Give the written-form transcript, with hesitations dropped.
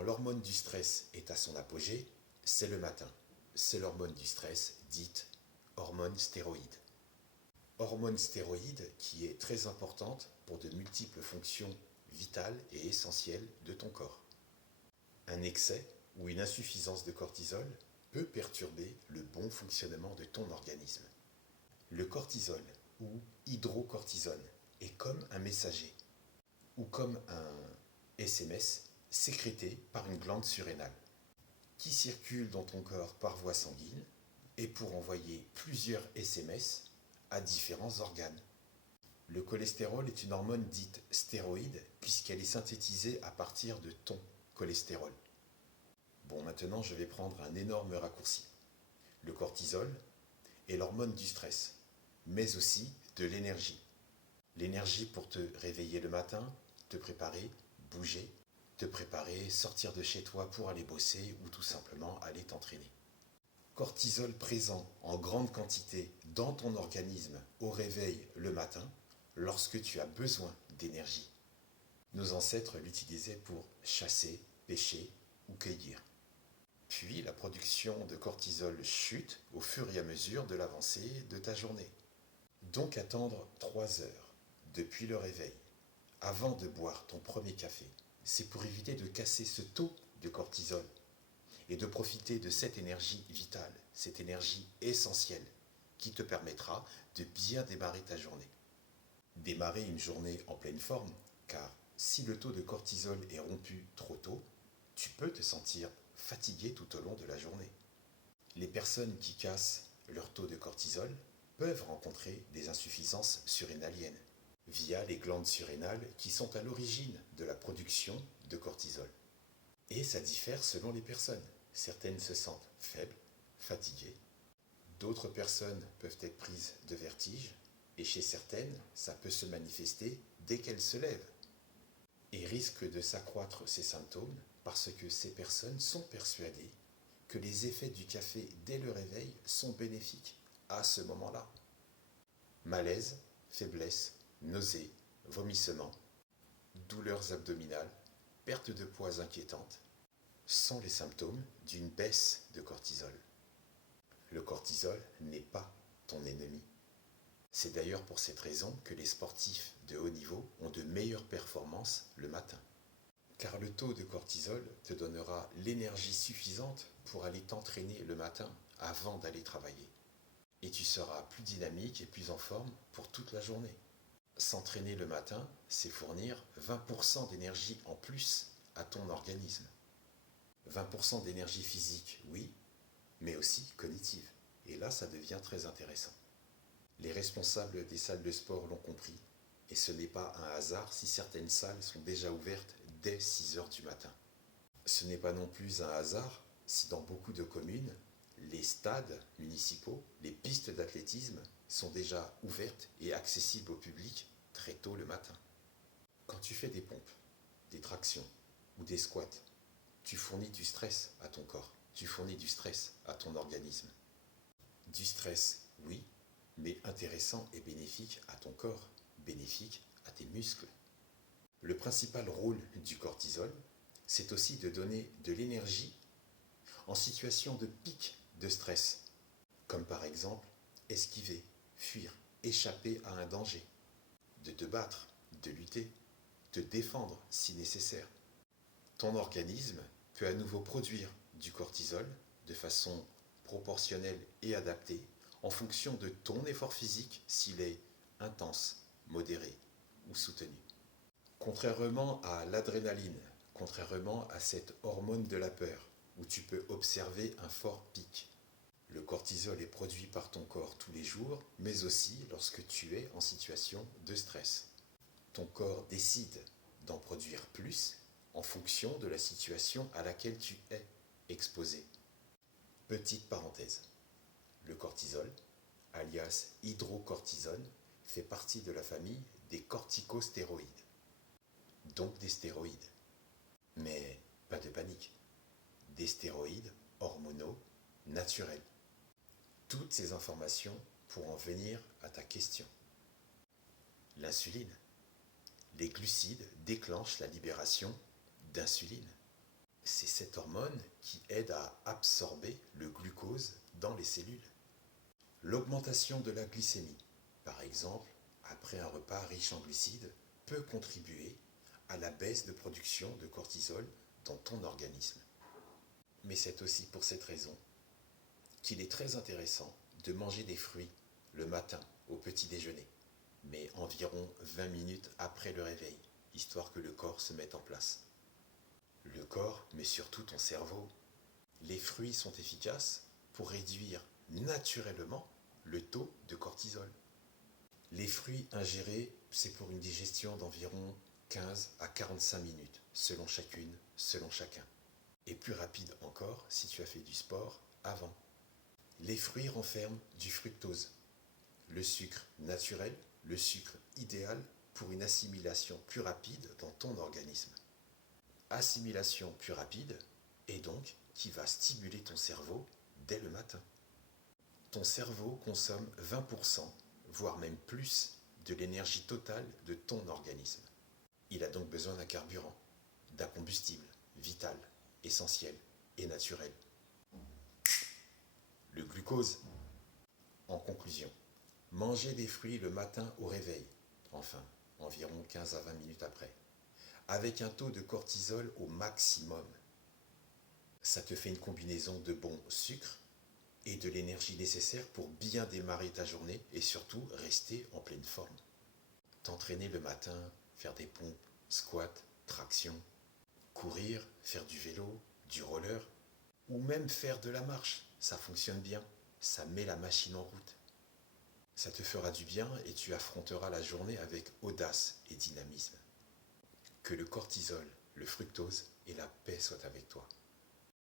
Quand l'hormone du stress est à son apogée, c'est le matin. C'est l'hormone du stress, dite hormone stéroïde. Hormone stéroïde qui est très importante pour de multiples fonctions vitales et essentielles de ton corps. Un excès ou une insuffisance de cortisol peut perturber le bon fonctionnement de ton organisme. Le cortisol ou hydrocortisone est comme un messager ou comme un SMS sécrété par une glande surrénale qui circule dans ton corps par voie sanguine et pour envoyer plusieurs SMS à différents organes. Le cholestérol est une hormone dite stéroïde puisqu'elle est synthétisée à partir de ton cholestérol. Bon, maintenant je vais prendre un énorme raccourci. Le cortisol est l'hormone du stress, mais aussi de l'énergie. L'énergie pour te réveiller le matin, te préparer, bouger, te préparer, sortir de chez toi pour aller bosser ou tout simplement aller t'entraîner. Cortisol présent en grande quantité dans ton organisme au réveil le matin lorsque tu as besoin d'énergie. Nos ancêtres l'utilisaient pour chasser, pêcher ou cueillir. Puis la production de cortisol chute au fur et à mesure de l'avancée de ta journée. Donc attendre 3 heures depuis le réveil avant de boire ton premier café, c'est pour éviter de casser ce taux de cortisol et de profiter de cette énergie vitale, cette énergie essentielle qui te permettra de bien démarrer ta journée. Démarrer une journée en pleine forme, car si le taux de cortisol est rompu trop tôt, tu peux te sentir fatigué tout au long de la journée. Les personnes qui cassent leur taux de cortisol peuvent rencontrer des insuffisances surrénaliennes via les glandes surrénales qui sont à l'origine de la production de cortisol. Et ça diffère selon les personnes. Certaines se sentent faibles, fatiguées. D'autres personnes peuvent être prises de vertige. Et chez certaines, ça peut se manifester dès qu'elles se lèvent. Et risque de s'accroître ces symptômes parce que ces personnes sont persuadées que les effets du café dès le réveil sont bénéfiques à ce moment-là. Malaise, faiblesse, nausées, vomissements, douleurs abdominales, perte de poids inquiétante sont les symptômes d'une baisse de cortisol. Le cortisol n'est pas ton ennemi. C'est d'ailleurs pour cette raison que les sportifs de haut niveau ont de meilleures performances le matin. Car le taux de cortisol te donnera l'énergie suffisante pour aller t'entraîner le matin avant d'aller travailler. Et tu seras plus dynamique et plus en forme pour toute la journée. S'entraîner le matin, c'est fournir 20% d'énergie en plus à ton organisme. 20% d'énergie physique, oui, mais aussi cognitive. Et là, ça devient très intéressant. Les responsables des salles de sport l'ont compris, et ce n'est pas un hasard si certaines salles sont déjà ouvertes dès 6 heures du matin. Ce n'est pas non plus un hasard si dans beaucoup de communes, les stades municipaux, les pistes d'athlétisme sont déjà ouvertes et accessibles au public très tôt le matin. Quand tu fais des pompes, des tractions ou des squats, tu fournis du stress à ton corps, tu fournis du stress à ton organisme. Du stress, oui, mais intéressant et bénéfique à ton corps, bénéfique à tes muscles. Le principal rôle du cortisol, c'est aussi de donner de l'énergie en situation de pic de stress, comme par exemple esquiver, fuir, échapper à un danger, de te battre, de lutter, te défendre si nécessaire. Ton organisme peut à nouveau produire du cortisol de façon proportionnelle et adaptée en fonction de ton effort physique s'il est intense, modéré ou soutenu. Contrairement à l'adrénaline, contrairement à cette hormone de la peur, où tu peux observer un fort pic, le cortisol est produit par ton corps tous les jours, mais aussi lorsque tu es en situation de stress. Ton corps décide d'en produire plus en fonction de la situation à laquelle tu es exposé. Petite parenthèse, le cortisol, alias hydrocortisone, fait partie de la famille des corticostéroïdes, donc des stéroïdes. Mais pas de panique, des stéroïdes hormonaux naturels. Toutes ces informations pour en venir à ta question. L'insuline. Les glucides déclenchent la libération d'insuline. hormone qui aide à absorber le glucose dans les cellules. L'augmentation de la glycémie, par exemple, après un repas riche en glucides, peut contribuer à la baisse de production de cortisol dans ton organisme. Mais c'est aussi pour cette raison qu'il est très intéressant de manger des fruits le matin au petit déjeuner, mais environ 20 minutes après le réveil, histoire que le corps se mette en place. Le corps, mais surtout ton cerveau, les fruits sont efficaces pour réduire naturellement le taux de cortisol. Les fruits ingérés, c'est pour une digestion d'environ 15 à 45 minutes, selon chacune, selon chacun. Et plus rapide encore si tu as fait du sport avant. Les fruits renferment du fructose, le sucre naturel, le sucre idéal pour une assimilation plus rapide dans ton organisme. Assimilation plus rapide et donc qui va stimuler ton cerveau dès le matin. Ton cerveau consomme 20%, voire même plus, de l'énergie totale de ton organisme. Il a donc besoin d'un carburant, d'un combustible vital, essentiel et naturel. Le glucose. En conclusion, manger des fruits le matin au réveil, enfin, environ 15 à 20 minutes après, avec un taux de cortisol au maximum. Ça te fait une combinaison de bons sucres et de l'énergie nécessaire pour bien démarrer ta journée et surtout rester en pleine forme. T'entraîner le matin, faire des pompes, squats, tractions, courir, faire du vélo, du roller, ou même faire de la marche, ça fonctionne bien, ça met la machine en route. Ça te fera du bien et tu affronteras la journée avec audace et dynamisme. Que le cortisol, le fructose et la paix soient avec toi.